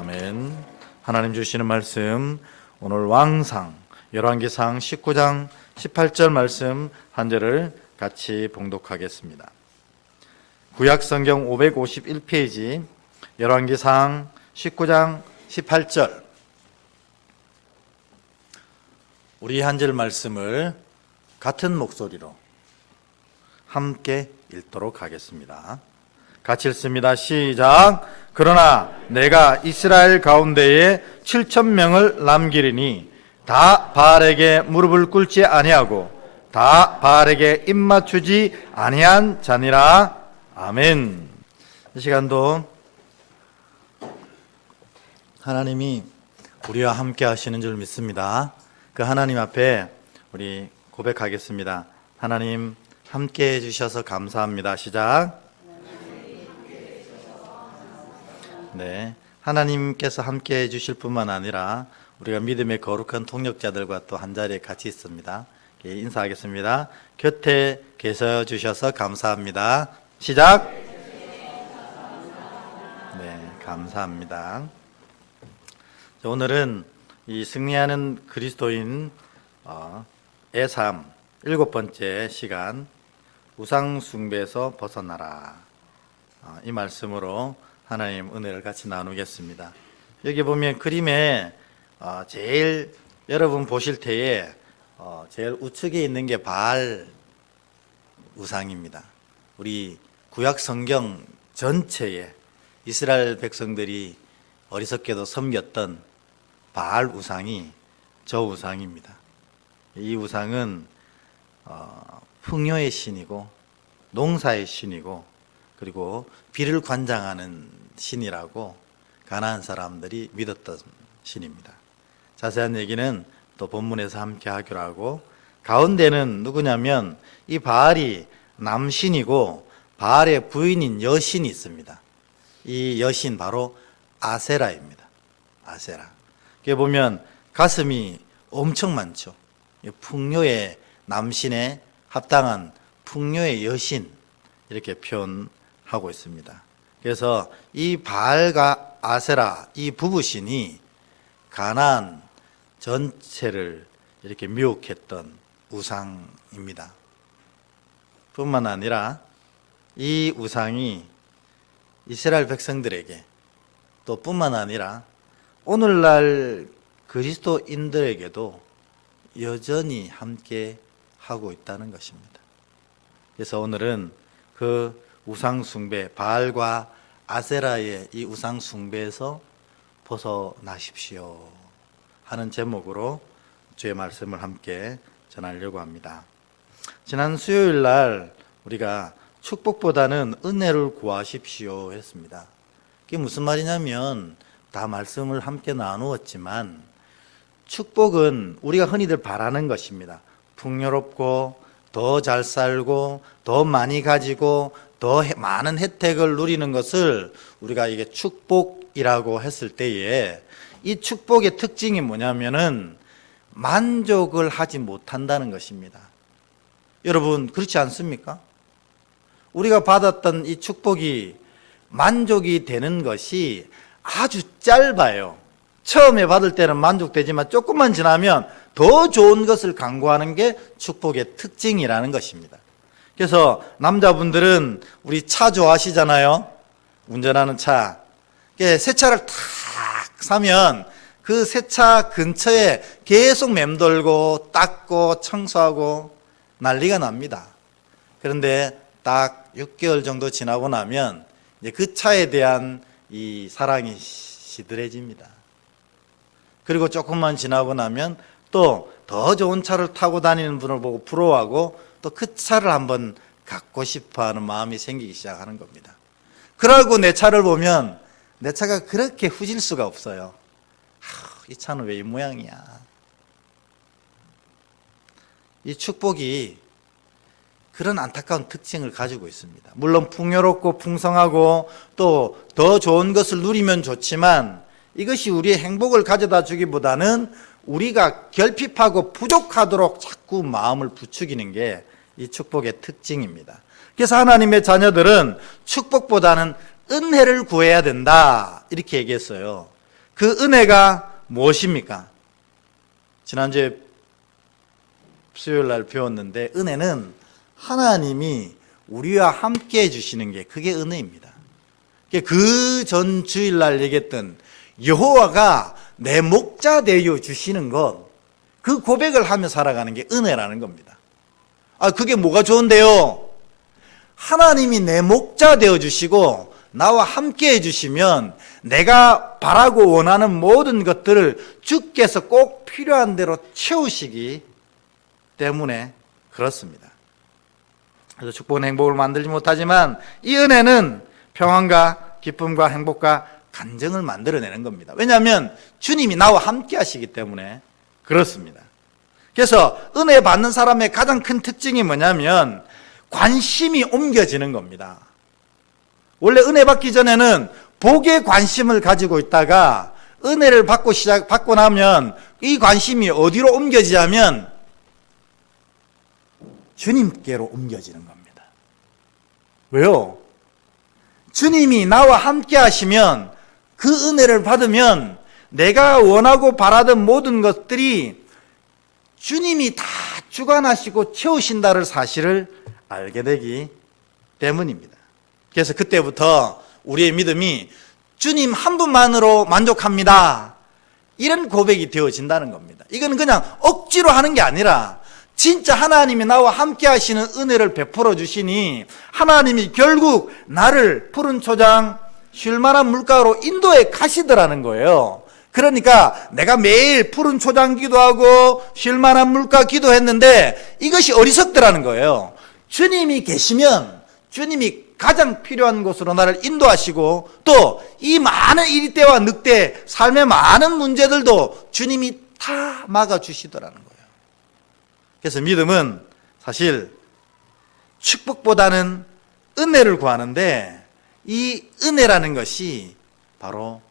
아멘. 하나님 주시는 말씀, 오늘 왕상 열왕기상 19장 18절 말씀 한 절을 같이 봉독하겠습니다. 구약 성경 551페이지 열왕기상 19장 18절. 우리 한 절 말씀을 같은 목소리로 함께 읽도록 하겠습니다. 같이 읽습니다. 시작. 그러나 내가 이스라엘 가운데에 7,000명을 남기리니 다 바알에게 무릎을 꿇지 아니하고 다 바알에게 입맞추지 아니한 자니라. 아멘. 이 시간도 하나님이 우리와 함께 하시는 줄 믿습니다. 그 하나님 앞에 우리 고백하겠습니다. 하나님 함께 해주셔서 감사합니다. 시작. 네, 하나님께서 함께 해주실 뿐만 아니라 우리가 믿음의 거룩한 통역자들과 또 한자리에 같이 있습니다. 인사하겠습니다. 곁에 계셔 주셔서 감사합니다. 시작. 네, 감사합니다. 오늘은 이 승리하는 그리스도인의 삶 7번째 시간, 우상 숭배에서 벗어나라, 이 말씀으로 하나님 은혜를 같이 나누겠습니다. 여기 보면 그림에 제일 여러분 보실 때에 제일 우측에 있는 게 바알 우상입니다. 우리 구약 성경 전체에 이스라엘 백성들이 어리석게도 섬겼던 바알 우상이 저 우상입니다. 이 우상은 풍요의 신이고 농사의 신이고 그리고 비를 관장하는 신이라고 가나안 사람들이 믿었던 신입니다. 자세한 얘기는 또 본문에서 함께 하기로 하고, 가운데는 누구냐면 이 바알이 남신이고 바알의 부인인 여신이 있습니다. 이 여신 바로 아세라입니다. 아세라. 여기 보면 가슴이 엄청 많죠. 풍요의 남신에 합당한 풍요의 여신, 이렇게 표현하고 있습니다. 그래서 이 바알과 아세라, 이 부부신이 가나안 전체를 이렇게 미혹했던 우상입니다. 뿐만 아니라 이 우상이 이스라엘 백성들에게, 또 뿐만 아니라 오늘날 그리스도인들에게도 여전히 함께 하고 있다는 것입니다. 그래서 오늘은 그 우상 숭배, 바알과 아세라의 이 우상 숭배에서 벗어나십시오 하는 제목으로 주의 말씀을 함께 전하려고 합니다. 지난 수요일 날 우리가 축복보다는 은혜를 구하십시오 했습니다. 그게 무슨 말이냐면, 다 말씀을 함께 나누었지만 축복은 우리가 흔히들 바라는 것입니다. 풍요롭고 더 잘 살고 더 많이 가지고 더 많은 혜택을 누리는 것을 우리가 이게 축복이라고 했을 때에, 이 축복의 특징이 뭐냐면은 만족을 하지 못한다는 것입니다. 여러분 그렇지 않습니까? 우리가 받았던 이 축복이 만족이 되는 것이 아주 짧아요. 처음에 받을 때는 만족되지만 조금만 지나면 더 좋은 것을 강구하는 게 축복의 특징이라는 것입니다. 그래서 남자분들은 우리 차 좋아하시잖아요. 운전하는 차. 새 차를 탁 사면 그 새 차 근처에 계속 맴돌고 닦고 청소하고 난리가 납니다. 그런데 딱 6개월 정도 지나고 나면 이제 그 차에 대한 이 사랑이 시들해집니다. 그리고 조금만 지나고 나면 또 더 좋은 차를 타고 다니는 분을 보고 부러워하고 또 그 차를 한번 갖고 싶어 하는 마음이 생기기 시작하는 겁니다. 그러고 내 차를 보면 내 차가 그렇게 후질 수가 없어요. 이 차는 왜 이 모양이야. 이 축복이 그런 안타까운 특징을 가지고 있습니다. 물론 풍요롭고 풍성하고 또 더 좋은 것을 누리면 좋지만 이것이 우리의 행복을 가져다 주기보다는 우리가 결핍하고 부족하도록 자꾸 마음을 부추기는 게 이 축복의 특징입니다. 그래서 하나님의 자녀들은 축복보다는 은혜를 구해야 된다, 이렇게 얘기했어요. 그 은혜가 무엇입니까? 지난주에 수요일 날 배웠는데 은혜는 하나님이 우리와 함께 해주시는 게 그게 은혜입니다. 그 전 주일 날 얘기했던 여호와가 내 목자 되어 주시는 것, 그 고백을 하며 살아가는 게 은혜라는 겁니다. 그게 뭐가 좋은데요? 하나님이 내 목자 되어 주시고 나와 함께 해주시면 내가 바라고 원하는 모든 것들을 주께서 꼭 필요한 대로 채우시기 때문에 그렇습니다. 그래서 축복은 행복을 만들지 못하지만 이 은혜는 평안과 기쁨과 행복과 간증을 만들어내는 겁니다. 왜냐하면 주님이 나와 함께 하시기 때문에 그렇습니다. 그래서 은혜 받는 사람의 가장 큰 특징이 뭐냐면 관심이 옮겨지는 겁니다. 원래 은혜 받기 전에는 복에 관심을 가지고 있다가 은혜를 받고 나면 이 관심이 어디로 옮겨지냐면 주님께로 옮겨지는 겁니다. 왜요? 주님이 나와 함께 하시면 그 은혜를 받으면 내가 원하고 바라던 모든 것들이 주님이 다 주관하시고 채우신다는 사실을 알게 되기 때문입니다. 그래서 그때부터 우리의 믿음이 주님 한 분만으로 만족합니다, 이런 고백이 되어진다는 겁니다. 이건 그냥 억지로 하는 게 아니라 진짜 하나님이 나와 함께 하시는 은혜를 베풀어 주시니 하나님이 결국 나를 푸른 초장 쉴 만한 물가로 인도해 가시더라는 거예요. 그러니까 내가 매일 푸른 초장 기도하고 쉴 만한 물가 기도했는데 이것이 어리석더라는 거예요. 주님이 계시면 주님이 가장 필요한 곳으로 나를 인도하시고 또 이 많은 이리때와 늑대, 삶의 많은 문제들도 주님이 다 막아주시더라는 거예요. 그래서 믿음은 사실 축복보다는 은혜를 구하는데 이 은혜라는 것이 바로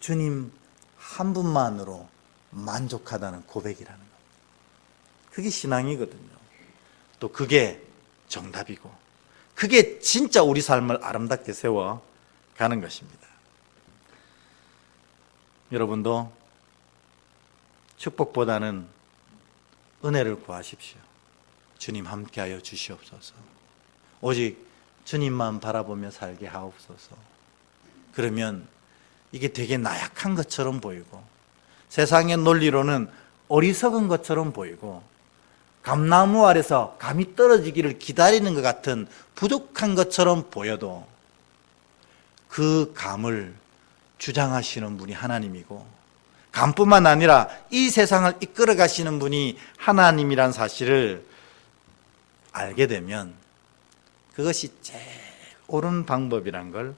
주님 한 분만으로 만족하다는 고백이라는 겁니다. 그게 신앙이거든요. 또 그게 정답이고 그게 진짜 우리 삶을 아름답게 세워가는 것입니다. 여러분도 축복보다는 은혜를 구하십시오. 주님 함께하여 주시옵소서. 오직 주님만 바라보며 살게 하옵소서. 그러면 이게 되게 나약한 것처럼 보이고 세상의 논리로는 어리석은 것처럼 보이고 감나무 아래서 감이 떨어지기를 기다리는 것 같은 부족한 것처럼 보여도 그 감을 주장하시는 분이 하나님이고 감뿐만 아니라 이 세상을 이끌어 가시는 분이 하나님이란 사실을 알게 되면 그것이 제일 옳은 방법이란 걸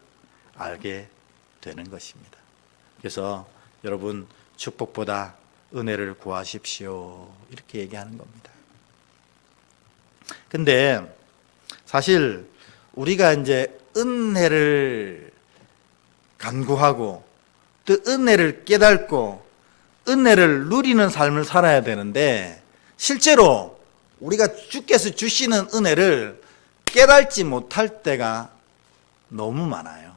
알게 되는 것입니다. 그래서 여러분 축복보다 은혜를 구하십시오, 이렇게 얘기하는 겁니다. 근데 사실 우리가 이제 은혜를 간구하고 또 은혜를 깨닫고 은혜를 누리는 삶을 살아야 되는데 실제로 우리가 주께서 주시는 은혜를 깨닫지 못할 때가 너무 많아요.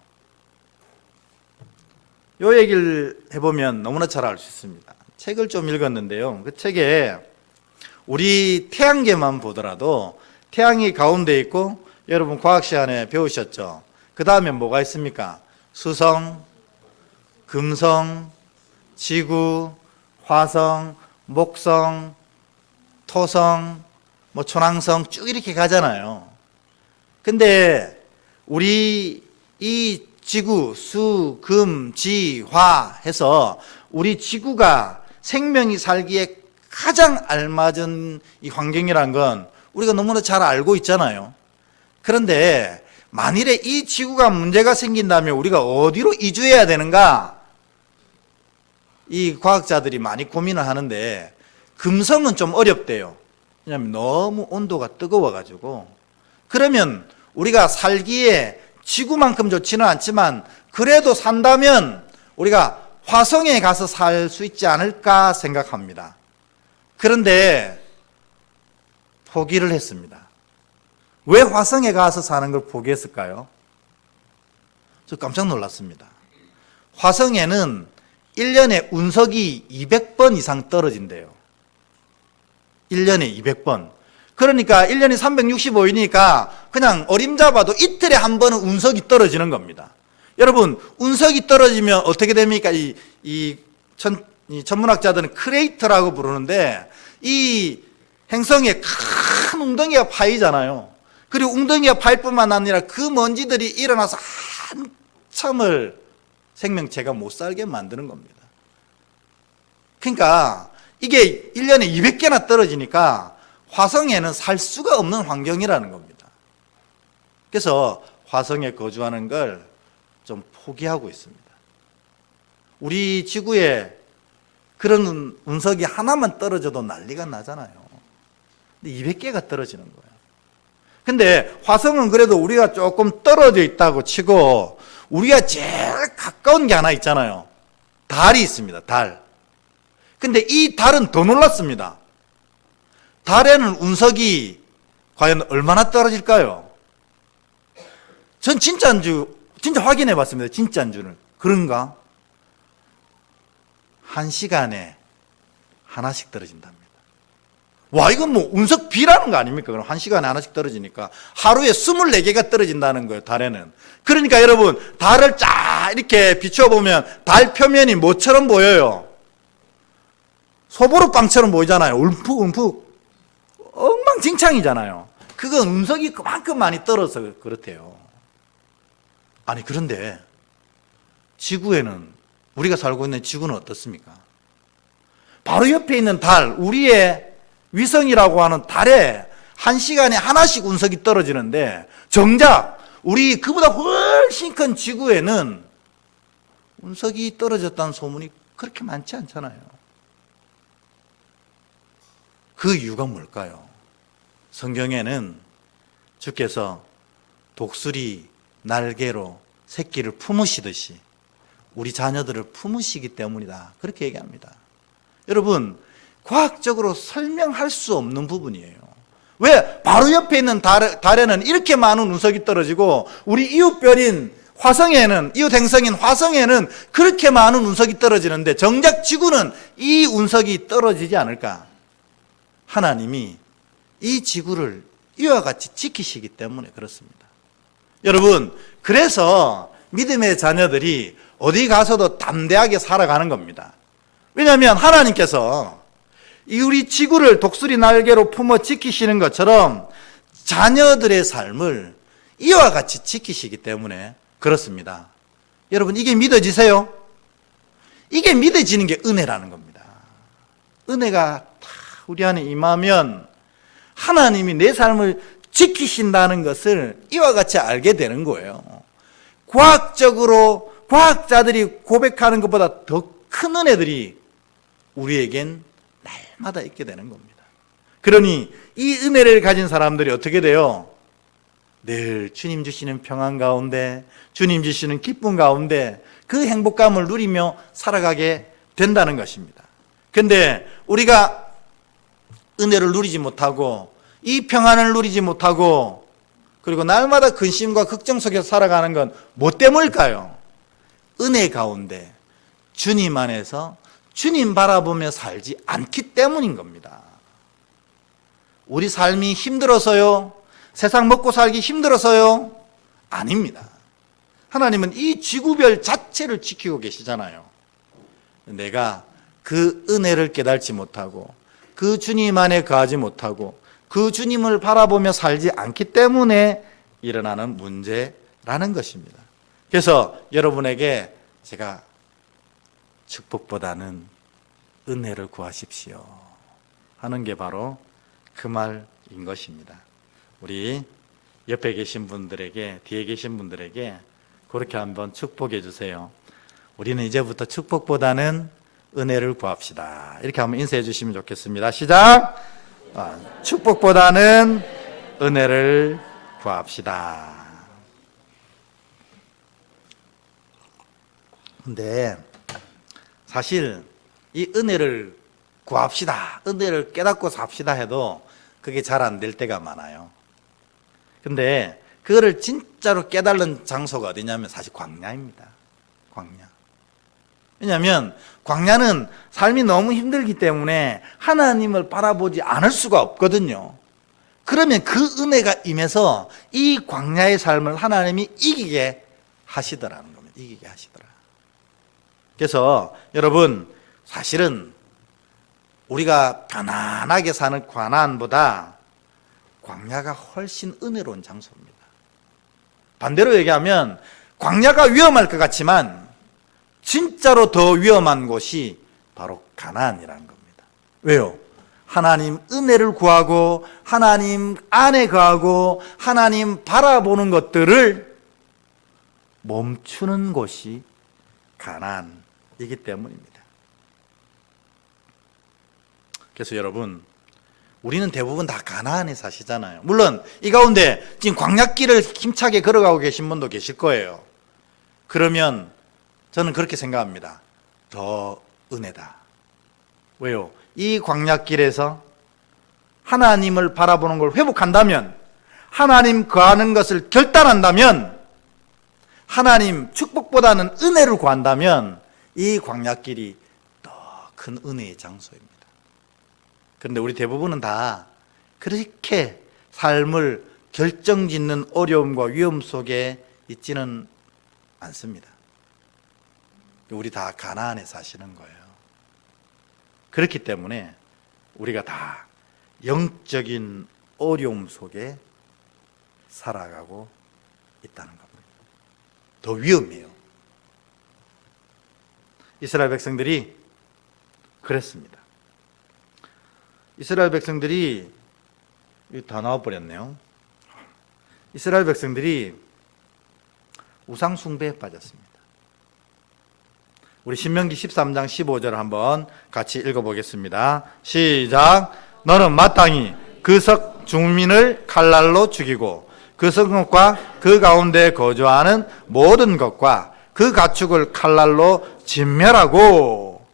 요 얘기를 해보면 너무나 잘 알 수 있습니다. 책을 좀 읽었는데요. 그 책에 우리 태양계만 보더라도 태양이 가운데 있고 여러분 과학 시간에 배우셨죠? 그 다음에 뭐가 있습니까? 수성, 금성, 지구, 화성, 목성, 토성, 천왕성 쭉 이렇게 가잖아요. 근데 우리 이 지구, 수, 금, 지, 화 해서 우리 지구가 생명이 살기에 가장 알맞은 이 환경이란 건 우리가 너무나 잘 알고 있잖아요. 그런데 만일에 이 지구가 문제가 생긴다면 우리가 어디로 이주해야 되는가? 이 과학자들이 많이 고민을 하는데 금성은 좀 어렵대요. 왜냐하면 너무 온도가 뜨거워가지고. 그러면 우리가 살기에 지구만큼 좋지는 않지만 그래도 산다면 우리가 화성에 가서 살 수 있지 않을까 생각합니다. 그런데 포기를 했습니다. 왜 화성에 가서 사는 걸 포기했을까요? 저 깜짝 놀랐습니다. 화성에는 1년에 운석이 200번 이상 떨어진대요. 1년에 200번. 그러니까 1년이 365일이니까 그냥 어림잡아도 이틀에 한 번은 운석이 떨어지는 겁니다. 여러분, 운석이 떨어지면 어떻게 됩니까? 이 천문학자들은 크레이터라고 부르는데, 이 행성에 큰 웅덩이가 파이잖아요. 그리고 웅덩이가 파일 뿐만 아니라 그 먼지들이 일어나서 한참을 생명체가 못 살게 만드는 겁니다. 그러니까 이게 1년에 200개나 떨어지니까 화성에는 살 수가 없는 환경이라는 겁니다. 그래서 화성에 거주하는 걸 좀 포기하고 있습니다. 우리 지구에 그런 운석이 하나만 떨어져도 난리가 나잖아요. 근데 200개가 떨어지는 거예요. 근데 화성은 그래도 우리가 조금 떨어져 있다고 치고 우리가 제일 가까운 게 하나 있잖아요. 달이 있습니다. 달. 근데 이 달은 더 놀랐습니다. 달에는 운석이 과연 얼마나 떨어질까요? 전 진짜 확인해 봤습니다. 진짜인지를. 그런가? 1시간에 하나씩 떨어진답니다. 와, 이건 뭐 운석 비라는 거 아닙니까? 그럼 1시간에 하나씩 떨어지니까 하루에 24개가 떨어진다는 거예요, 달에는. 그러니까 여러분, 달을 쫙 이렇게 비춰보면 달 표면이 뭐처럼 보여요? 소보루빵처럼 보이잖아요. 움푹움푹. 엉망진창이잖아요. 그건 운석이 그만큼 많이 떨어서 그렇대요. 아니, 그런데 지구에는, 우리가 살고 있는 지구는 어떻습니까? 바로 옆에 있는 달, 우리의 위성이라고 하는 달에 1시간에 하나씩 운석이 떨어지는데, 정작 우리 그보다 훨씬 큰 지구에는 운석이 떨어졌다는 소문이 그렇게 많지 않잖아요. 그 이유가 뭘까요? 성경에는 주께서 독수리 날개로 새끼를 품으시듯이 우리 자녀들을 품으시기 때문이다. 그렇게 얘기합니다. 여러분, 과학적으로 설명할 수 없는 부분이에요. 왜? 바로 옆에 있는 달에는 이렇게 많은 운석이 떨어지고 우리 이웃별인 화성에는, 이웃 행성인 화성에는 그렇게 많은 운석이 떨어지는데 정작 지구는 이 운석이 떨어지지 않을까? 하나님이 이 지구를 이와 같이 지키시기 때문에 그렇습니다. 여러분, 그래서 믿음의 자녀들이 어디 가서도 담대하게 살아가는 겁니다. 왜냐하면 하나님께서 이 우리 지구를 독수리 날개로 품어 지키시는 것처럼 자녀들의 삶을 이와 같이 지키시기 때문에 그렇습니다. 여러분, 이게 믿어지세요? 이게 믿어지는 게 은혜라는 겁니다. 은혜가 다 우리 안에 임하면 하나님이 내 삶을 지키신다는 것을 이와 같이 알게 되는 거예요. 과학자들이 고백하는 것보다 더 큰 은혜들이 우리에겐 날마다 있게 되는 겁니다. 그러니 이 은혜를 가진 사람들이 어떻게 돼요? 늘 주님 주시는 평안 가운데, 주님 주시는 기쁨 가운데 그 행복감을 누리며 살아가게 된다는 것입니다. 그런데 우리가 은혜를 누리지 못하고 이 평안을 누리지 못하고 그리고 날마다 근심과 걱정 속에서 살아가는 건 뭐 때문일까요? 은혜 가운데 주님 안에서 주님 바라보며 살지 않기 때문인 겁니다. 우리 삶이 힘들어서요? 세상 먹고 살기 힘들어서요? 아닙니다. 하나님은 이 지구별 자체를 지키고 계시잖아요. 내가 그 은혜를 깨달지 못하고 그 주님 안에 거하지 못하고 그 주님을 바라보며 살지 않기 때문에 일어나는 문제라는 것입니다. 그래서 여러분에게 제가 축복보다는 은혜를 구하십시오 하는 게 바로 그 말인 것입니다. 우리 옆에 계신 분들에게, 뒤에 계신 분들에게 그렇게 한번 축복해 주세요. 우리는 이제부터 축복보다는 은혜를 구합시다. 이렇게 한번 인사해 주시면 좋겠습니다. 시작! 축복보다는 은혜를 구합시다. 근데 사실 이 은혜를 구합시다, 은혜를 깨닫고 삽시다 해도 그게 잘 안 될 때가 많아요. 근데 그거를 진짜로 깨달는 장소가 어디냐면 사실 광야입니다. 광야. 왜냐하면 광야는 삶이 너무 힘들기 때문에 하나님을 바라보지 않을 수가 없거든요. 그러면 그 은혜가 임해서 이 광야의 삶을 하나님이 이기게 하시더라는 겁니다. 이기게 하시더라. 그래서 여러분, 사실은 우리가 편안하게 사는 가나안보다 광야가 훨씬 은혜로운 장소입니다. 반대로 얘기하면 광야가 위험할 것 같지만 진짜로 더 위험한 곳이 바로 가나안이라는 겁니다. 왜요? 하나님 은혜를 구하고 하나님 안에 거하고 하나님 바라보는 것들을 멈추는 곳이 가나안이기 때문입니다. 그래서 여러분, 우리는 대부분 다 가나안에 사시잖아요. 물론 이 가운데 지금 광야길을 힘차게 걸어가고 계신 분도 계실 거예요. 그러면 저는 그렇게 생각합니다. 더 은혜다. 왜요? 이 광야길에서 하나님을 바라보는 걸 회복한다면, 하나님 거하는 것을 결단한다면, 하나님 축복보다는 은혜를 구한다면 이 광야길이 더 큰 은혜의 장소입니다. 그런데 우리 대부분은 다 그렇게 삶을 결정짓는 어려움과 위험 속에 있지는 않습니다. 우리 다 가나안에 사시는 거예요. 그렇기 때문에 우리가 다 영적인 어려움 속에 살아가고 있다는 겁니다. 더 위험해요. 이스라엘 백성들이 그랬습니다. 이스라엘 백성들이 다 나와버렸네요. 이스라엘 백성들이 우상 숭배에 빠졌습니다. 우리 신명기 13장 15절 한번 같이 읽어보겠습니다. 시작. 너는 마땅히 그 석 중민을 칼날로 죽이고 그 성읍과 그 가운데 거주하는 모든 것과 그 가축을 칼날로 진멸하고.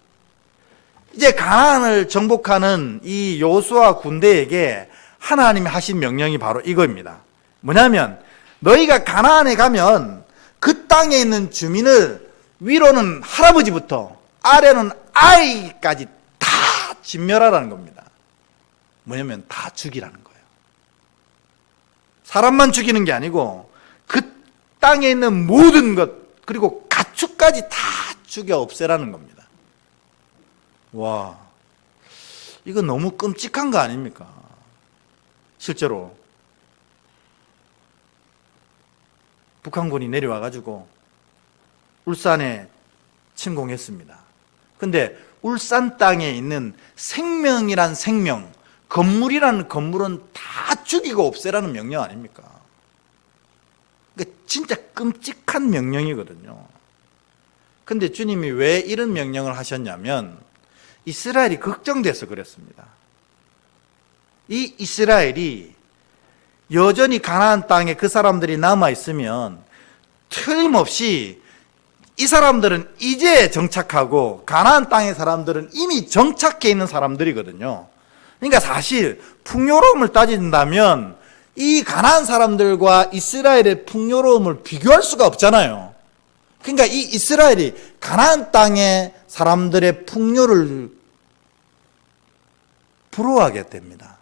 이제 가나안을 정복하는 이 여호수아 군대에게 하나님이 하신 명령이 바로 이겁니다. 뭐냐면 너희가 가나안에 가면 그 땅에 있는 주민을 위로는 할아버지부터 아래는 아이까지 다 진멸하라는 겁니다. 뭐냐면 다 죽이라는 거예요. 사람만 죽이는 게 아니고 그 땅에 있는 모든 것 그리고 가축까지 다 죽여 없애라는 겁니다. 와, 이거 너무 끔찍한 거 아닙니까? 실제로 북한군이 내려와가지고 울산에 침공했습니다. 근데 울산 땅에 있는 생명이란 생명, 건물이라는 건물은 다 죽이고 없애라는 명령 아닙니까? 그러니까 진짜 끔찍한 명령이거든요. 근데 주님이 왜 이런 명령을 하셨냐면 이스라엘이 걱정돼서 그랬습니다. 이 이스라엘이 여전히 가나안 땅에 그 사람들이 남아있으면 틀림없이 이 사람들은 이제 정착하고 가나안 땅의 사람들은 이미 정착해 있는 사람들이거든요. 그러니까 사실 풍요로움을 따진다면 이 가나안 사람들과 이스라엘의 풍요로움을 비교할 수가 없잖아요. 그러니까 이 이스라엘이 가나안 땅의 사람들의 풍요를 부러워하게 됩니다.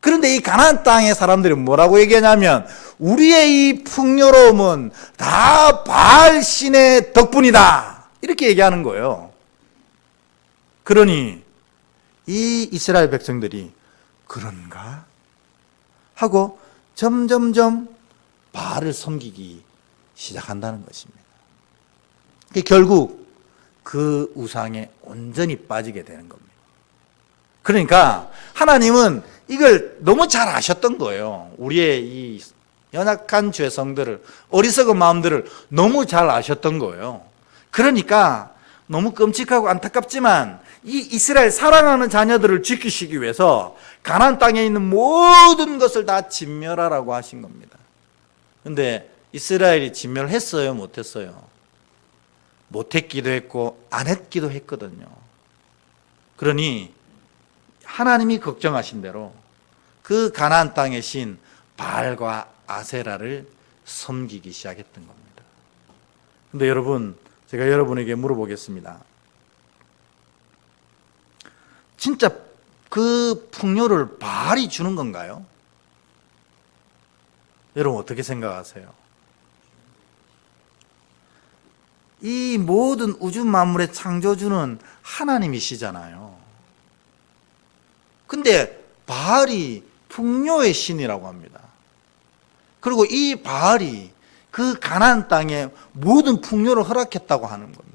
그런데 이 가나안 땅의 사람들이 뭐라고 얘기하냐면 우리의 이 풍요로움은 다 바알 신의 덕분이다 이렇게 얘기하는 거예요. 그러니 이 이스라엘 백성들이 그런가 하고 점점점 바알을 섬기기 시작한다는 것입니다. 결국 그 우상에 온전히 빠지게 되는 겁니다. 그러니까 하나님은 이걸 너무 잘 아셨던 거예요. 우리의 이 연약한 죄성들을, 어리석은 마음들을 너무 잘 아셨던 거예요. 그러니까 너무 끔찍하고 안타깝지만 이 이스라엘 사랑하는 자녀들을 지키시기 위해서 가나안 땅에 있는 모든 것을 다 진멸하라고 하신 겁니다. 그런데 이스라엘이 진멸했어요? 못했어요? 못했기도 했고 안 했기도 했거든요. 그러니 하나님이 걱정하신 대로 그 가나안 땅의 신 바알과 아세라를 섬기기 시작했던 겁니다. 근데 여러분, 제가 여러분에게 물어보겠습니다. 진짜 그 풍요를 바알이 주는 건가요? 여러분 어떻게 생각하세요? 이 모든 우주 만물의 창조주는 하나님이시잖아요. 근데 바알이 풍요의 신이라고 합니다. 그리고 이 바알이 그 가나안 땅에 모든 풍요를 허락했다고 하는 겁니다.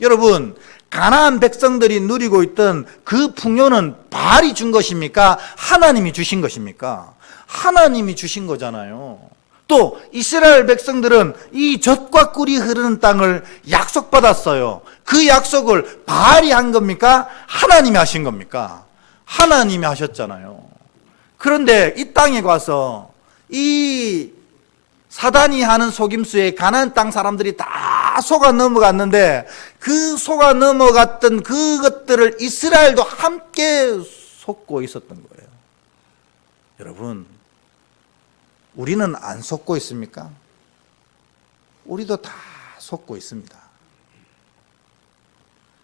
여러분, 가나안 백성들이 누리고 있던 그 풍요는 바알이 준 것입니까? 하나님이 주신 것입니까? 하나님이 주신 거잖아요. 또 이스라엘 백성들은 이 젖과 꿀이 흐르는 땅을 약속받았어요. 그 약속을 바알이 한 겁니까? 하나님이 하신 겁니까? 하나님이 하셨잖아요. 그런데 이 땅에 가서 이 사단이 하는 속임수에 가나안 땅 사람들이 다 속아 넘어갔는데 그 속아 넘어갔던 그것들을 이스라엘도 함께 속고 있었던 거예요. 여러분, 우리는 안 속고 있습니까? 우리도 다 속고 있습니다.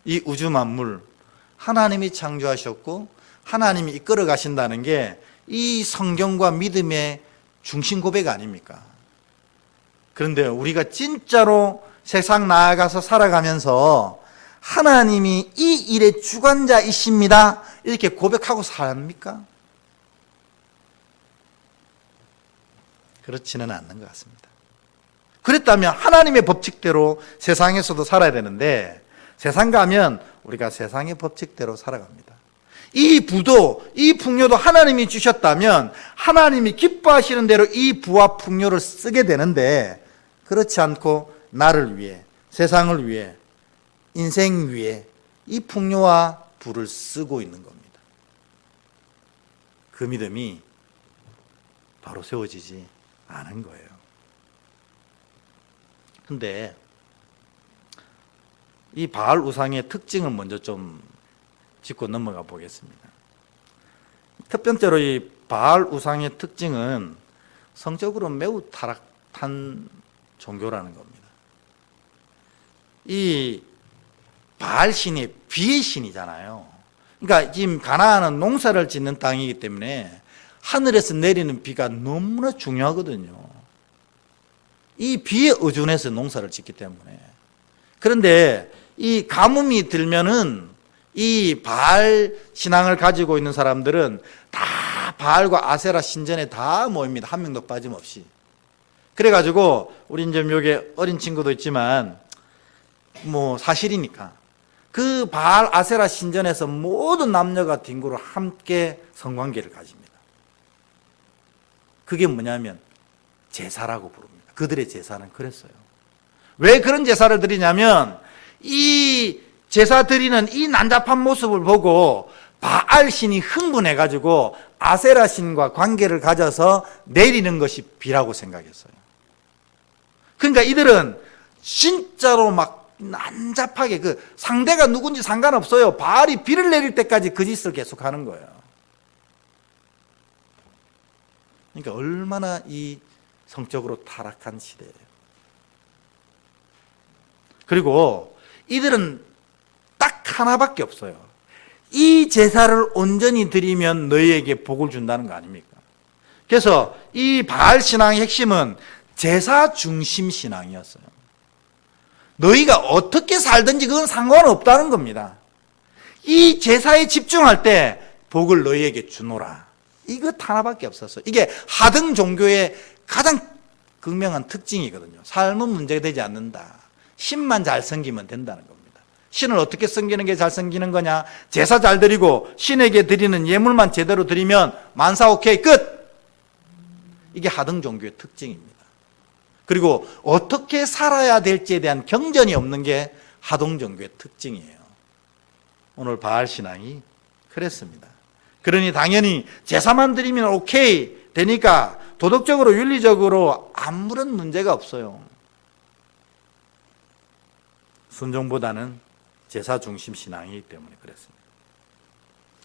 이 우주 만물 하나님이 창조하셨고 하나님이 이끌어 가신다는 게 이 성경과 믿음의 중심 고백 아닙니까? 그런데 우리가 진짜로 세상 나아가서 살아가면서 하나님이 이 일의 주관자이십니다 이렇게 고백하고 삽니까? 그렇지는 않는 것 같습니다. 그랬다면 하나님의 법칙대로 세상에서도 살아야 되는데 세상 가면 우리가 세상의 법칙대로 살아갑니다. 이 부도 이 풍요도 하나님이 주셨다면 하나님이 기뻐하시는 대로 이 부와 풍요를 쓰게 되는데 그렇지 않고 나를 위해, 세상을 위해, 인생 위해 이 풍요와 부를 쓰고 있는 겁니다. 그 믿음이 바로 세워지지 않은 거예요. 근데 이 바알 우상의 특징을 먼저 좀 짚고 넘어가 보겠습니다. 첫 번째로 이 바알 우상의 특징은 성적으로 매우 타락한 종교라는 겁니다. 이 바알 신이 비의 신이잖아요. 그러니까 지금 가나안은 농사를 짓는 땅이기 때문에 하늘에서 내리는 비가 너무나 중요하거든요. 이 비에 의존해서 농사를 짓기 때문에. 그런데 이 가뭄이 들면은 이 바알 신앙을 가지고 있는 사람들은 다 바알과 아세라 신전에 다 모입니다. 한 명도 빠짐없이. 그래가지고 우리 이제 여기 어린 친구도 있지만 뭐 사실이니까 그 바알 아세라 신전에서 모든 남녀가 뒹굴어 함께 성관계를 가집니다. 그게 뭐냐면 제사라고 부릅니다. 그들의 제사는 그랬어요. 왜 그런 제사를 드리냐면 이 제사 드리는 이 난잡한 모습을 보고 바알 신이 흥분해가지고 아세라 신과 관계를 가져서 내리는 것이 비라고 생각했어요. 그러니까 이들은 진짜로 막 난잡하게 그 상대가 누군지 상관없어요. 바알이 비를 내릴 때까지 그 짓을 계속 하는 거예요. 그러니까 얼마나 이 성적으로 타락한 시대예요. 그리고 이들은 딱 하나밖에 없어요. 이 제사를 온전히 드리면 너희에게 복을 준다는 거 아닙니까? 그래서 이 바알 신앙의 핵심은 제사 중심 신앙이었어요. 너희가 어떻게 살든지 그건 상관없다는 겁니다. 이 제사에 집중할 때 복을 너희에게 주노라. 이것 하나밖에 없었어요. 이게 하등 종교의 가장 극명한 특징이거든요. 삶은 문제가 되지 않는다. 신만 잘 섬기면 된다는 겁니다. 신을 어떻게 섬기는 게 잘 섬기는 거냐? 제사 잘 드리고 신에게 드리는 예물만 제대로 드리면 만사 오케이 끝! 이게 하등 종교의 특징입니다. 그리고 어떻게 살아야 될지에 대한 경전이 없는 게 하등 종교의 특징이에요. 오늘 바알 신앙이 그랬습니다. 그러니 당연히 제사만 드리면 오케이 되니까 도덕적으로 윤리적으로 아무런 문제가 없어요. 순종보다는 제사 중심 신앙이기 때문에 그랬습니다.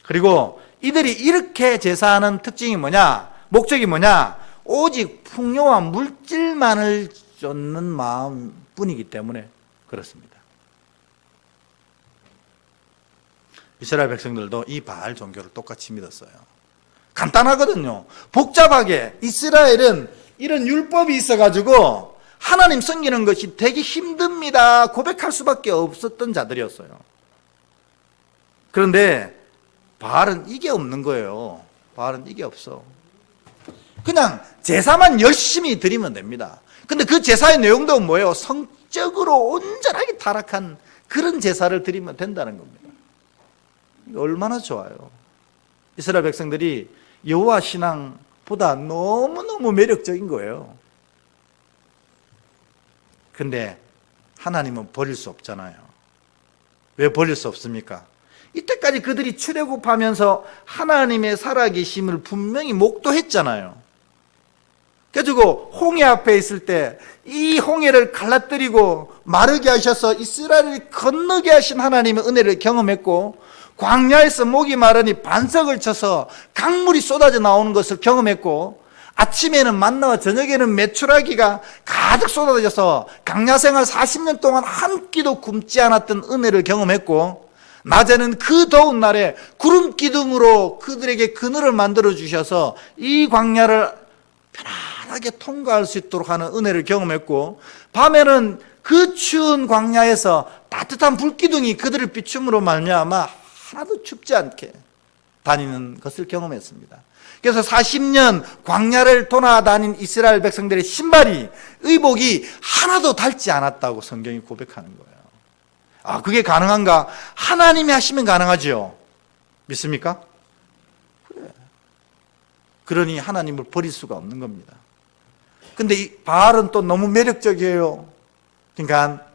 그리고 이들이 이렇게 제사하는 특징이 뭐냐? 목적이 뭐냐? 오직 풍요와 물질만을 쫓는 마음뿐이기 때문에 그렇습니다. 이스라엘 백성들도 이 바알 종교를 똑같이 믿었어요. 간단하거든요. 복잡하게 이스라엘은 이런 율법이 있어가지고 하나님 섬기는 것이 되게 힘듭니다 고백할 수밖에 없었던 자들이었어요. 그런데 바알은 이게 없는 거예요. 바알은 이게 없어. 그냥 제사만 열심히 드리면 됩니다. 근데 그 제사의 내용도 뭐예요? 성적으로 온전하게 타락한 그런 제사를 드리면 된다는 겁니다. 얼마나 좋아요. 이스라엘 백성들이 여호와 신앙보다 너무너무 매력적인 거예요. 근데 하나님은 버릴 수 없잖아요. 왜 버릴 수 없습니까? 이때까지 그들이 출애굽하면서 하나님의 살아계심을 분명히 목도했잖아요. 그래가지고 홍해 앞에 있을 때 이 홍해를 갈라뜨리고 마르게 하셔서 이스라엘을 건너게 하신 하나님의 은혜를 경험했고, 광야에서 목이 마르니 반석을 쳐서 강물이 쏟아져 나오는 것을 경험했고, 아침에는 만나와 저녁에는 메추라기가 가득 쏟아져서 광야 생활 40년 동안 한 끼도 굶지 않았던 은혜를 경험했고, 낮에는 그 더운 날에 구름 기둥으로 그들에게 그늘을 만들어 주셔서 이 광야를 편안하게 통과할 수 있도록 하는 은혜를 경험했고, 밤에는 그 추운 광야에서 따뜻한 불기둥이 그들을 비춤으로 말미암아 하나도 춥지 않게 다니는 것을 경험했습니다. 그래서 40년 광야를 돌아다닌 이스라엘 백성들의 신발이, 의복이 하나도 닳지 않았다고 성경이 고백하는 거예요. 아, 그게 가능한가? 하나님이 하시면 가능하죠. 믿습니까? 그래. 그러니 하나님을 버릴 수가 없는 겁니다. 근데 이 바알은 또 너무 매력적이에요. 그러니까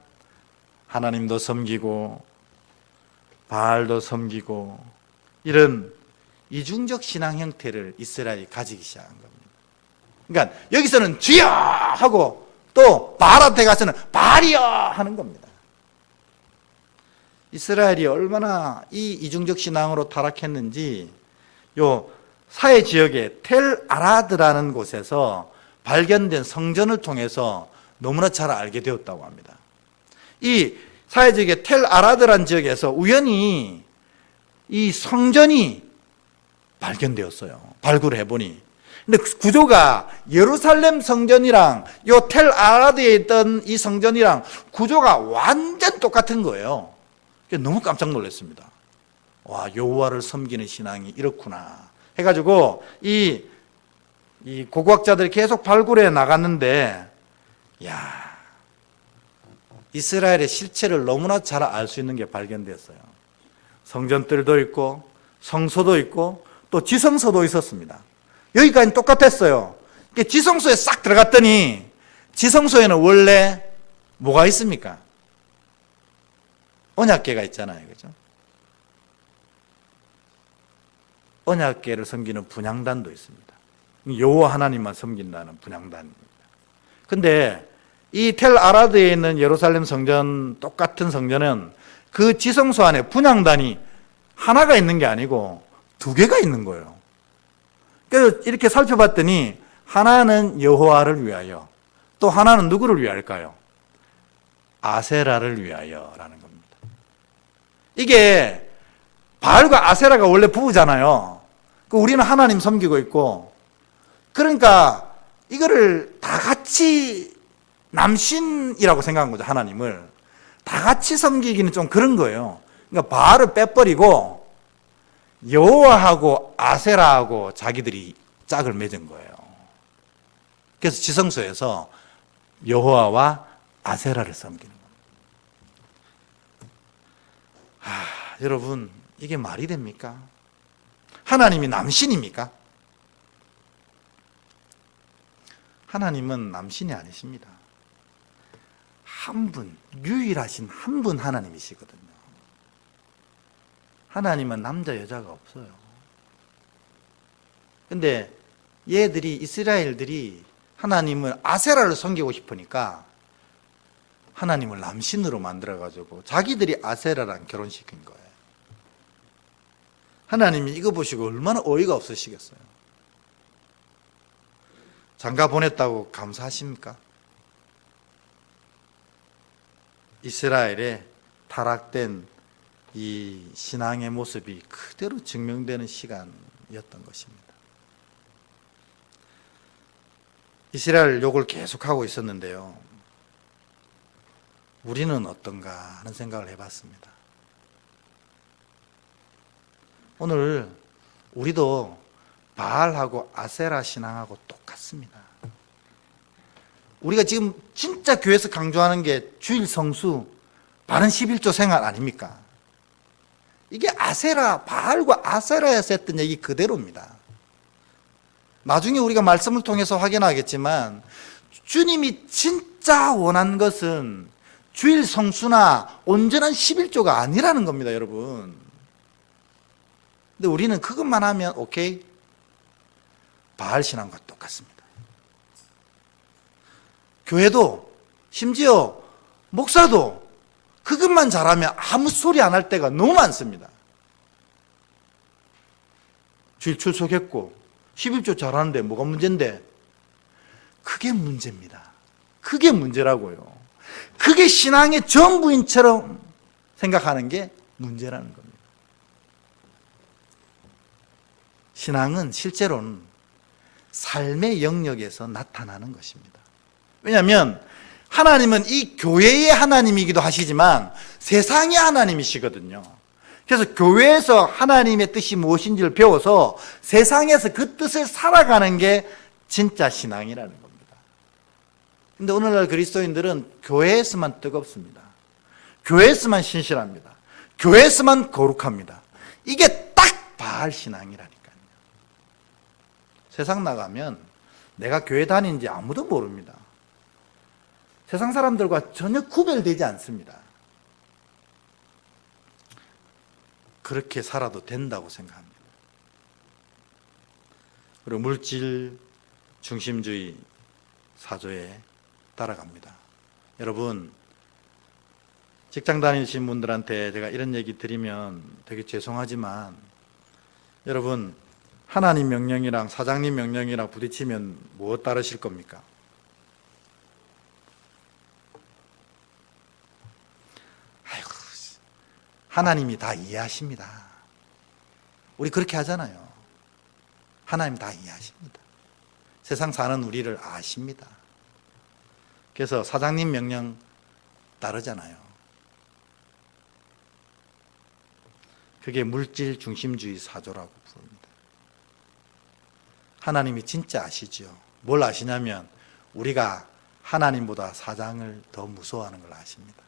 하나님도 섬기고 바알도 섬기고 이런 이중적 신앙 형태를 이스라엘이 가지기 시작한 겁니다. 그러니까 여기서는 주여 하고 또 바알한테 가서는 바알이여 하는 겁니다. 이스라엘이 얼마나 이 이중적 신앙으로 타락했는지 요 사해 지역의 텔 아라드라는 곳에서 발견된 성전을 통해서 너무나 잘 알게 되었다고 합니다. 이 사해 지역의 텔 아라드라는 지역에서 우연히 이 성전이 발견되었어요. 발굴을 해보니. 근데 구조가 예루살렘 성전이랑 요 텔 아라드에 있던 이 성전이랑 구조가 완전 똑같은 거예요. 너무 깜짝 놀랐습니다. 와, 여호와를 섬기는 신앙이 이렇구나 해가지고 이 고고학자들이 계속 발굴해 나갔는데, 야, 이스라엘의 실체를 너무나 잘 알 수 있는 게 발견됐어요. 성전들도 있고 성소도 있고 또 지성소도 있었습니다. 여기까지는 똑같았어요. 지성소에 싹 들어갔더니 지성소에는 원래 뭐가 있습니까? 언약궤가 있잖아요. 그죠? 언약궤를 섬기는 분향단도 있습니다. 여호와 하나님만 섬긴다는 분향단입니다. 근데 이 텔 아라드에 있는 예루살렘 성전, 똑같은 성전은 그 지성소 안에 분향단이 하나가 있는 게 아니고 두 개가 있는 거예요. 그래서 이렇게 살펴봤더니 하나는 여호와를 위하여, 또 하나는 누구를 위할까요? 아세라를 위하여라는 겁니다. 이게 바알과 아세라가 원래 부부잖아요. 우리는 하나님 섬기고 있고, 그러니까 이거를 다 같이 남신이라고 생각한 거죠. 하나님을 다 같이 섬기기는 좀 그런 거예요. 그러니까 바알을 빼버리고 여호와하고 아세라하고 자기들이 짝을 맺은 거예요. 그래서 지성소에서 여호와와 아세라를 섬기는 겁니다. 여러분, 이게 말이 됩니까? 하나님이 남신입니까? 하나님은 남신이 아니십니다. 한 분, 유일하신 한 분 하나님이시거든요. 하나님은 남자 여자가 없어요. 근데 얘들이, 이스라엘들이 하나님을 아세라를 섬기고 싶으니까 하나님을 남신으로 만들어가지고 자기들이 아세라랑 결혼시킨 거예요. 하나님이 이거 보시고 얼마나 어이가 없으시겠어요. 장가 보냈다고 감사하십니까? 이스라엘의 타락된 이 신앙의 모습이 그대로 증명되는 시간이었던 것입니다. 이스라엘 욕을 계속하고 있었는데요, 우리는 어떤가 하는 생각을 해봤습니다. 오늘 우리도 바알하고 아세라 신앙하고 똑같습니다. 우리가 지금 진짜 교회에서 강조하는 게 주일 성수, 바른 11조 생활 아닙니까? 이게 아세라, 바알과 아세라에서 했던 얘기 그대로입니다. 나중에 우리가 말씀을 통해서 확인하겠지만 주님이 진짜 원한 것은 주일 성수나 온전한 11조가 아니라는 겁니다, 여러분. 근데 우리는 그것만 하면 오케이? 바알 신앙과 똑같습니다. 교회도 심지어 목사도 그것만 잘하면 아무 소리 안 할 때가 너무 많습니다. 주일 출석했고 11조 잘하는데 뭐가 문제인데? 그게 문제입니다. 그게 문제라고요. 그게 신앙의 전부인처럼 생각하는 게 문제라는 겁니다. 신앙은 실제로는 삶의 영역에서 나타나는 것입니다. 왜냐하면 하나님은 이 교회의 하나님이기도 하시지만 세상의 하나님이시거든요. 그래서 교회에서 하나님의 뜻이 무엇인지를 배워서 세상에서 그 뜻을 살아가는 게 진짜 신앙이라는 겁니다. 근데 오늘날 그리스도인들은 교회에서만 뜨겁습니다. 교회에서만 신실합니다. 교회에서만 거룩합니다. 이게 딱 바알 신앙이라니까요. 세상 나가면 내가 교회 다니는지 아무도 모릅니다. 세상 사람들과 전혀 구별되지 않습니다. 그렇게 살아도 된다고 생각합니다. 그리고 물질 중심주의 사조에 따라갑니다. 여러분, 직장 다니시는 분들한테 제가 이런 얘기 드리면 되게 죄송하지만, 여러분, 하나님 명령이랑 사장님 명령이랑 부딪히면 무엇 따르실 겁니까? 아이고, 하나님이 다 이해하십니다. 우리 그렇게 하잖아요. 하나님 다 이해하십니다. 세상 사는 우리를 아십니다. 그래서 사장님 명령 따르잖아요. 그게 물질 중심주의 사조라고 부릅니다. 하나님이 진짜 아시죠. 뭘 아시냐면 우리가 하나님보다 사장을 더 무서워하는 걸 아십니다.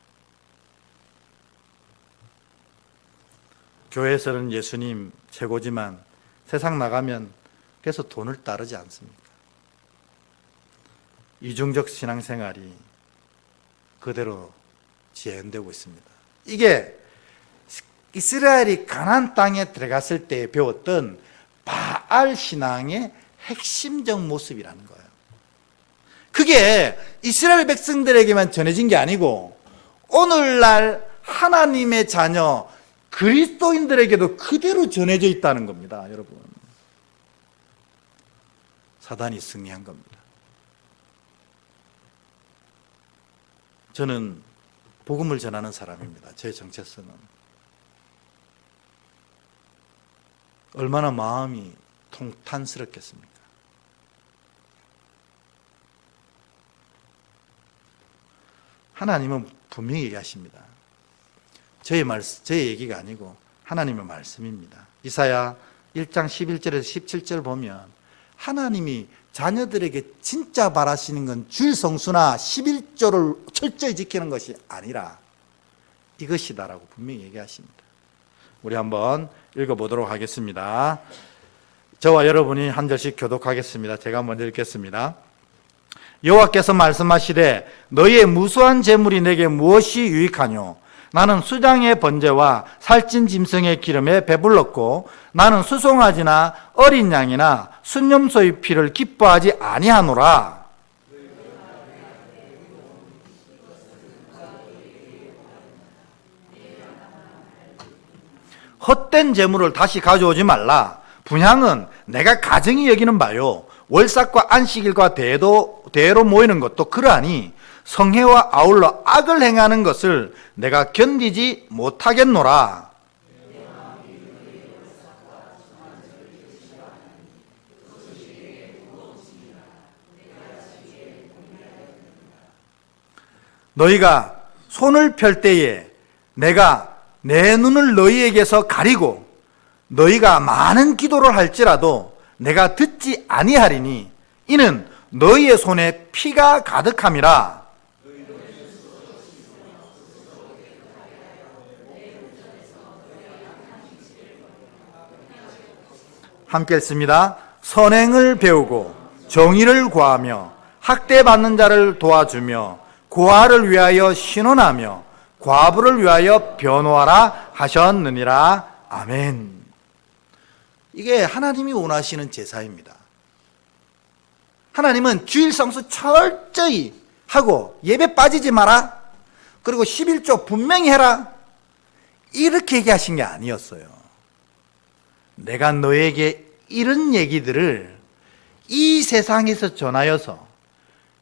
교회에서는 예수님 최고지만 세상 나가면 그래서 돈을 따르지 않습니까? 이중적 신앙생활이 그대로 재현되고 있습니다. 이게 이스라엘이 가나안 땅에 들어갔을 때 배웠던 바알 신앙의 핵심적 모습이라는 거예요. 그게 이스라엘 백성들에게만 전해진 게 아니고 오늘날 하나님의 자녀 그리스도인들에게도 그대로 전해져 있다는 겁니다, 여러분. 사단이 승리한 겁니다. 저는 복음을 전하는 사람입니다. 제 정체성은 얼마나 마음이 통탄스럽겠습니까? 하나님은 분명히 얘기하십니다. 저의 얘기가 아니고 하나님의 말씀입니다. 이사야 1장 11절에서 17절 보면 하나님이 자녀들에게 진짜 바라시는 건 주일 성수나 11조를 철저히 지키는 것이 아니라 이것이다라고 분명히 얘기하십니다. 우리 한번 읽어보도록 하겠습니다. 저와 여러분이 한 절씩 교독하겠습니다. 제가 먼저 읽겠습니다. 여호와께서 말씀하시되 너희의 무수한 재물이 내게 무엇이 유익하뇨? 나는 수장의 번제와 살찐 짐승의 기름에 배불렀고 나는 수송아지나 어린 양이나 순염소의 피를 기뻐하지 아니하노라. 헛된 재물을 다시 가져오지 말라. 분향은 내가 가증히 여기는 바요 월삭과 안식일과 대회로 모이는 것도 그러하니 성회와 아울러 악을 행하는 것을 내가 견디지 못하겠노라. 너희가 손을 펼 때에 내가 내 눈을 너희에게서 가리고 너희가 많은 기도를 할지라도 내가 듣지 아니하리니 이는 너희의 손에 피가 가득함이라. 함께 읽습니다. 선행을 배우고 정의를 구하며 학대받는 자를 도와주며 고아를 위하여 신원하며 과부를 위하여 변호하라 하셨느니라. 아멘. 이게 하나님이 원하시는 제사입니다. 하나님은 주일 성수 철저히 하고 예배 빠지지 마라, 그리고 11조 분명히 해라, 이렇게 얘기하신 게 아니었어요. 내가 너에게 이런 얘기들을 이 세상에서 전하여서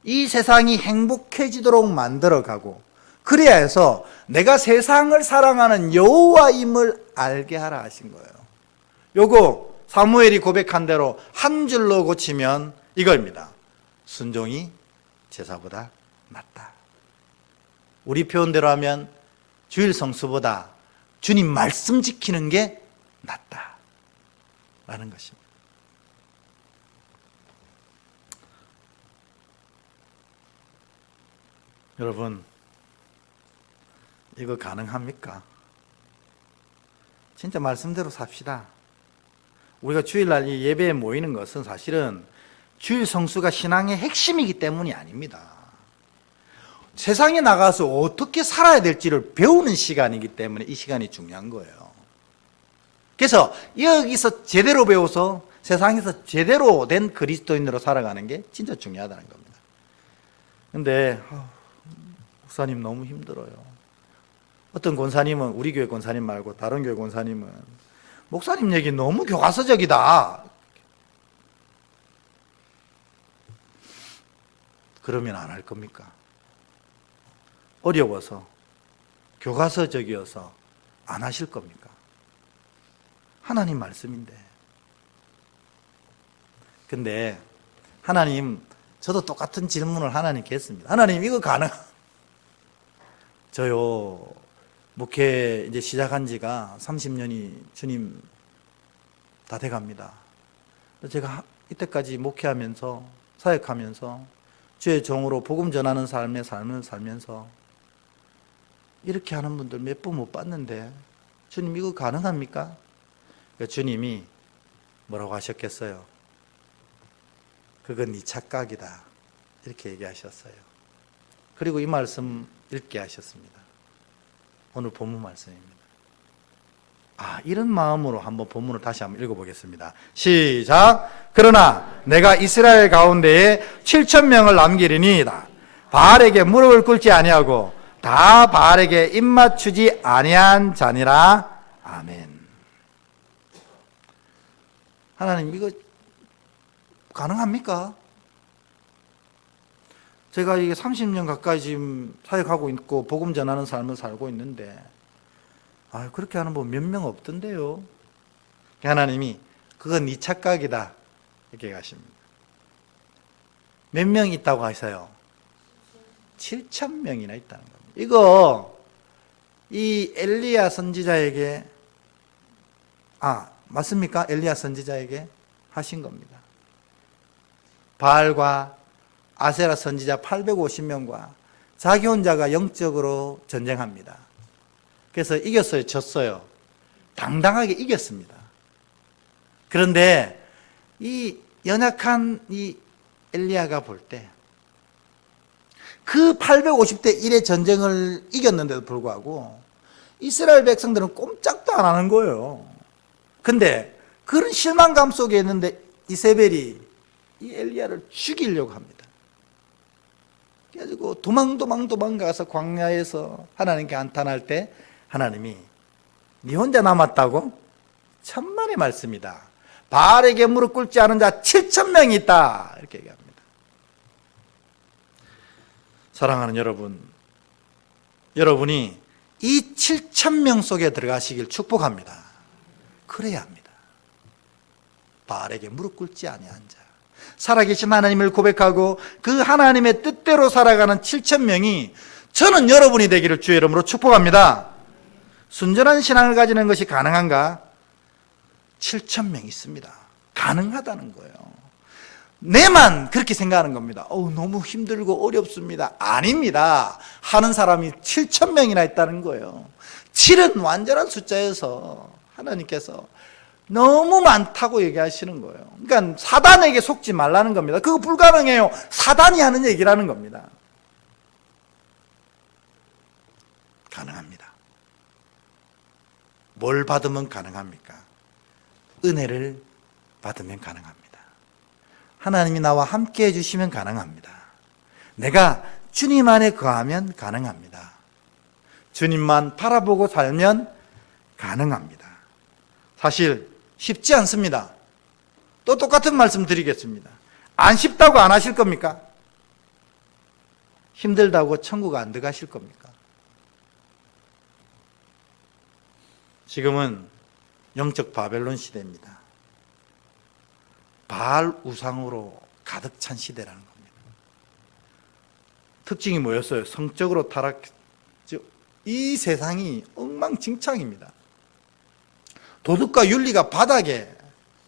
이 세상이 행복해지도록 만들어가고, 그래야 해서 내가 세상을 사랑하는 여호와임을 알게 하라 하신 거예요. 요거 사무엘이 고백한 대로 한 줄로 고치면 이거입니다. 순종이 제사보다 낫다. 우리 표현대로 하면 주일 성수보다 주님 말씀 지키는 게 낫다 라는 것입니다. 여러분, 이거 가능합니까? 진짜 말씀대로 삽시다. 우리가 주일날 이 예배에 모이는 것은 사실은 주일 성수가 신앙의 핵심이기 때문이 아닙니다. 세상에 나가서 어떻게 살아야 될지를 배우는 시간이기 때문에 이 시간이 중요한 거예요. 그래서 여기서 제대로 배워서 세상에서 제대로 된 그리스도인으로 살아가는 게 진짜 중요하다는 겁니다. 근데 목사님 너무 힘들어요. 어떤 권사님은, 우리 교회 권사님 말고 다른 교회 권사님은 목사님 얘기 너무 교과서적이다, 그러면 안 할 겁니까? 어려워서, 교과서적이어서 안 하실 겁니까? 하나님 말씀인데. 근데 하나님, 저도 똑같은 질문을 하나님께 했습니다. 하나님, 이거 저요, 목회 이제 시작한 지가 30년이 주님 다 돼갑니다. 제가 이때까지 목회하면서, 사역하면서 주의 종으로 복음 전하는 삶의 삶을 살면서 이렇게 하는 분들 몇 분 못 봤는데 주님, 이거 가능합니까? 주님이 뭐라고 하셨겠어요? 그건 네 착각이다, 이렇게 얘기하셨어요. 그리고 이 말씀 읽게 하셨습니다. 오늘 본문 말씀입니다. 이런 마음으로 한번 본문을 다시 한번 읽어보겠습니다. 시작. 그러나 내가 이스라엘 가운데에 7,000명을 남기리니이다. 바알에게 무릎을 꿇지 아니하고 다 바알에게 입맞추지 아니한 자니라. 아멘. 하나님, 이거 가능합니까? 제가 이게 30년 가까이 지금 사역하고 있고 복음 전하는 삶을 살고 있는데 그렇게 하는 분 몇 명 없던데요. 하나님이 그건 네 착각이다, 이렇게 가십니다. 몇 명 있다고 하세요? 7,000명이나 있다는 겁니다. 이거 이 엘리야 선지자에게 맞습니까? 엘리야 선지자에게 하신 겁니다. 바알과 아세라 선지자 850명과 자기 혼자가 영적으로 전쟁합니다. 그래서 이겼어요, 졌어요? 당당하게 이겼습니다. 그런데 이 연약한 이 엘리야가 볼 때 그 850대 1의 전쟁을 이겼는데도 불구하고 이스라엘 백성들은 꼼짝도 안 하는 거예요. 근데 그런 실망감 속에 있는데 이세벨이 이 엘리야를 죽이려고 합니다. 그래가지고 도망가서 광야에서 하나님께 안탄할 때 하나님이 네 혼자 남았다고? 천만의 말씀이다. 바알에게 무릎 꿇지 않은 자 7,000명이 있다, 이렇게 얘기합니다. 사랑하는 여러분, 여러분이 이 7,000명 속에 들어가시길 축복합니다. 그래야 합니다. 바알에게 무릎 꿇지 아니한 자, 살아계신 하나님을 고백하고 그 하나님의 뜻대로 살아가는 7,000명이 저는 여러분이 되기를 주의 이름으로 축복합니다. 순전한 신앙을 가지는 것이 가능한가? 7,000명 있습니다. 가능하다는 거예요. 내만 그렇게 생각하는 겁니다. 너무 힘들고 어렵습니다. 아닙니다. 하는 사람이 7,000명이나 있다는 거예요. 7은 완전한 숫자여서 하나님께서 너무 많다고 얘기하시는 거예요. 그러니까 사단에게 속지 말라는 겁니다. 그거 불가능해요. 사단이 하는 얘기라는 겁니다. 가능합니다. 뭘 받으면 가능합니까? 은혜를 받으면 가능합니다. 하나님이 나와 함께 해주시면 가능합니다. 내가 주님 안에 거하면 가능합니다. 주님만 바라보고 살면 가능합니다. 사실 쉽지 않습니다. 또 똑같은 말씀 드리겠습니다. 안 쉽다고 안 하실 겁니까? 힘들다고 천국 안 들어가실 겁니까? 지금은 영적 바벨론 시대입니다. 바알 우상으로 가득 찬 시대라는 겁니다. 특징이 뭐였어요? 성적으로 타락했죠. 이 세상이 엉망진창입니다. 도덕과 윤리가 바닥에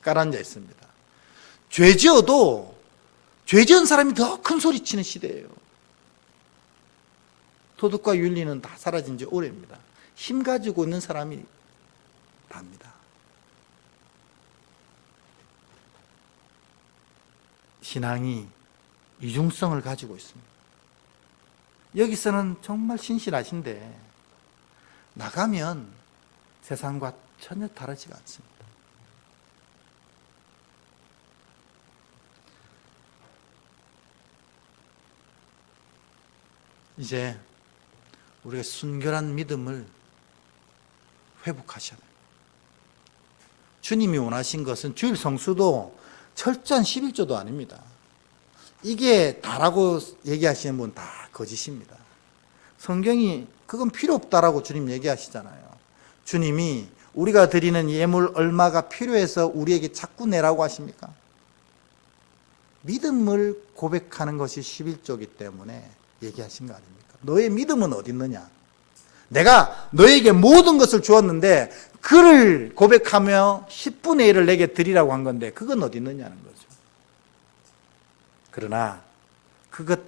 깔아앉아 있습니다. 죄 지어도 죄 지은 사람이 더 큰 소리 치는 시대예요. 도덕과 윤리는 다 사라진 지 오래입니다. 힘 가지고 있는 사람이 답니다. 신앙이 이중성을 가지고 있습니다. 여기서는 정말 신실하신데 나가면 세상과 전혀 다르지가 않습니다. 이제 우리가 순결한 믿음을 회복하셔야 돼요. 주님이 원하신 것은 주일 성수도 철저한 11조도 아닙니다. 이게 다라고 얘기하시는 분 다 거짓입니다. 성경이 그건 필요 없다라고 주님 얘기하시잖아요. 주님이 우리가 드리는 예물 얼마가 필요해서 우리에게 자꾸 내라고 하십니까? 믿음을 고백하는 것이 11조이기 때문에 얘기하신 거 아닙니까? 너의 믿음은 어디 있느냐? 내가 너에게 모든 것을 주었는데 그를 고백하며 10분의 1을 내게 드리라고 한 건데 그건 어디 있느냐는 거죠. 그러나 그것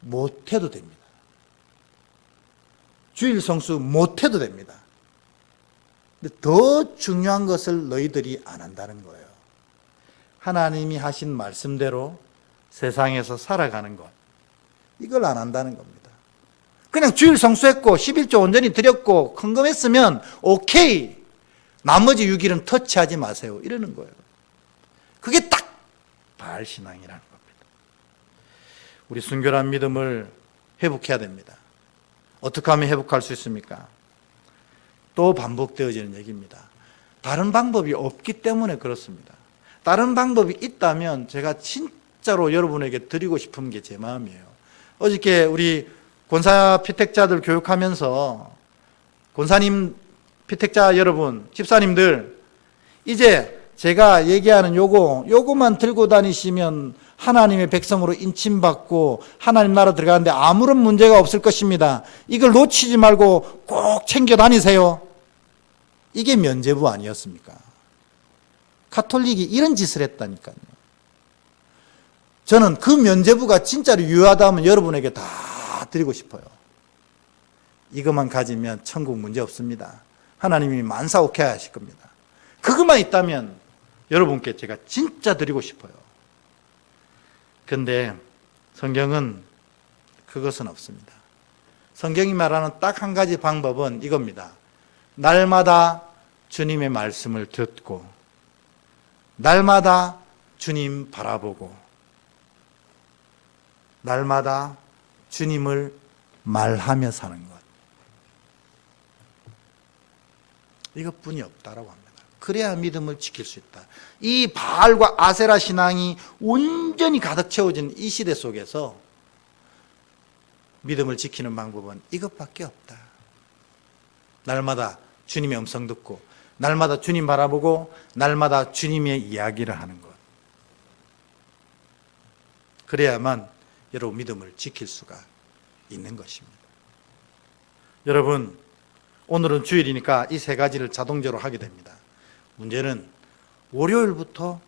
못해도 됩니다. 주일 성수 못해도 됩니다. 근데 더 중요한 것을 너희들이 안 한다는 거예요. 하나님이 하신 말씀대로 세상에서 살아가는 것, 이걸 안 한다는 겁니다. 그냥 주일 성수했고 11조 온전히 드렸고 헌금했으면 오케이, 나머지 6일은 터치하지 마세요 이러는 거예요. 그게 딱 바알 신앙이라는 겁니다. 우리 순결한 믿음을 회복해야 됩니다. 어떻게 하면 회복할 수 있습니까? 또 반복되어지는 얘기입니다. 다른 방법이 없기 때문에 그렇습니다. 다른 방법이 있다면 제가 진짜로 여러분에게 드리고 싶은 게 제 마음이에요. 어저께 우리 권사 피택자들 교육하면서 권사님 피택자 여러분, 집사님들, 이제 제가 얘기하는 요거만 들고 다니시면 하나님의 백성으로 인침받고 하나님 나라 들어가는데 아무런 문제가 없을 것입니다. 이걸 놓치지 말고 꼭 챙겨 다니세요. 이게 면죄부 아니었습니까? 가톨릭이 이런 짓을 했다니까요. 저는 그 면죄부가 진짜로 유효하다면 여러분에게 다 드리고 싶어요. 이것만 가지면 천국 문제 없습니다. 하나님이 만사오케 하실 겁니다. 그것만 있다면 여러분께 제가 진짜 드리고 싶어요. 그런데 성경은 그것은 없습니다. 성경이 말하는 딱 한 가지 방법은 이겁니다. 날마다 주님의 말씀을 듣고 날마다 주님 바라보고 날마다 주님을 말하며 사는 것, 이것뿐이 없다라고 합니다. 그래야 믿음을 지킬 수 있다. 이 바알과 아세라 신앙이 온전히 가득 채워진 이 시대 속에서 믿음을 지키는 방법은 이것밖에 없다. 날마다 주님의 음성 듣고 날마다 주님 바라보고 날마다 주님의 이야기를 하는 것, 그래야만 여러분 믿음을 지킬 수가 있는 것입니다. 여러분, 오늘은 주일이니까 이 세 가지를 자동적으로 하게 됩니다. 문제는 월요일부터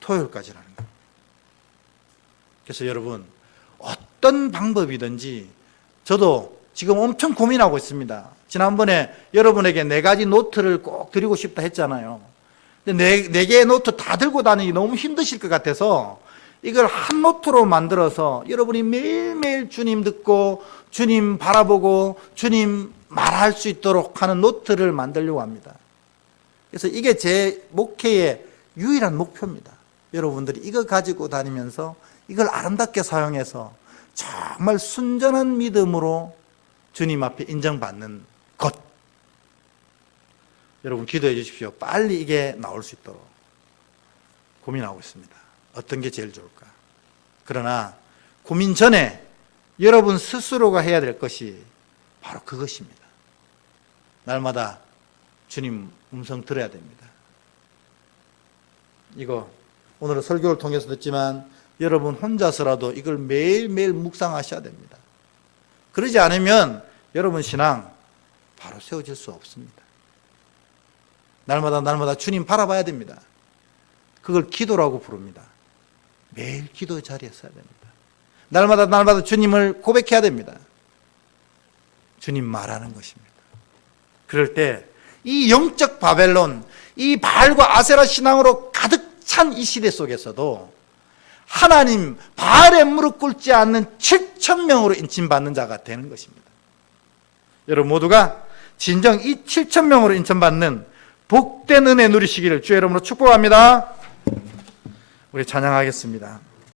토요일까지라는 거예요. 그래서 여러분, 어떤 방법이든지 저도 지금 엄청 고민하고 있습니다. 지난번에 여러분에게 4가지 노트를 꼭 드리고 싶다 했잖아요. 근데 4개의 노트 다 들고 다니기 너무 힘드실 것 같아서 이걸 한 노트로 만들어서 여러분이 매일매일 주님 듣고 주님 바라보고 주님 말할 수 있도록 하는 노트를 만들려고 합니다. 그래서 이게 제 목회의 유일한 목표입니다. 여러분들이 이거 가지고 다니면서 이걸 아름답게 사용해서 정말 순전한 믿음으로 주님 앞에 인정받는 것. 여러분 기도해 주십시오. 빨리 이게 나올 수 있도록 고민하고 있습니다. 어떤 게 제일 좋을까? 그러나 고민 전에 여러분 스스로가 해야 될 것이 바로 그것입니다. 날마다 주님 음성 들어야 됩니다. 이거 오늘은 설교를 통해서 듣지만 여러분 혼자서라도 이걸 매일매일 묵상하셔야 됩니다. 그러지 않으면 여러분 신앙 바로 세워질 수 없습니다. 날마다 주님 바라봐야 됩니다. 그걸 기도라고 부릅니다. 매일 기도 자리에 서야 됩니다. 날마다 주님을 고백해야 됩니다. 주님 말하는 것입니다. 그럴 때 이 영적 바벨론, 이 바알과 아세라 신앙으로 가득 찬 이 시대 속에서도 하나님 바알에 무릎 꿇지 않는 7,000명으로 인침받는 자가 되는 것입니다. 여러분 모두가 진정 이 7,000명으로 인침받는 복된 은혜 누리시기를 주의 이름으로 축복합니다. 우리 찬양하겠습니다.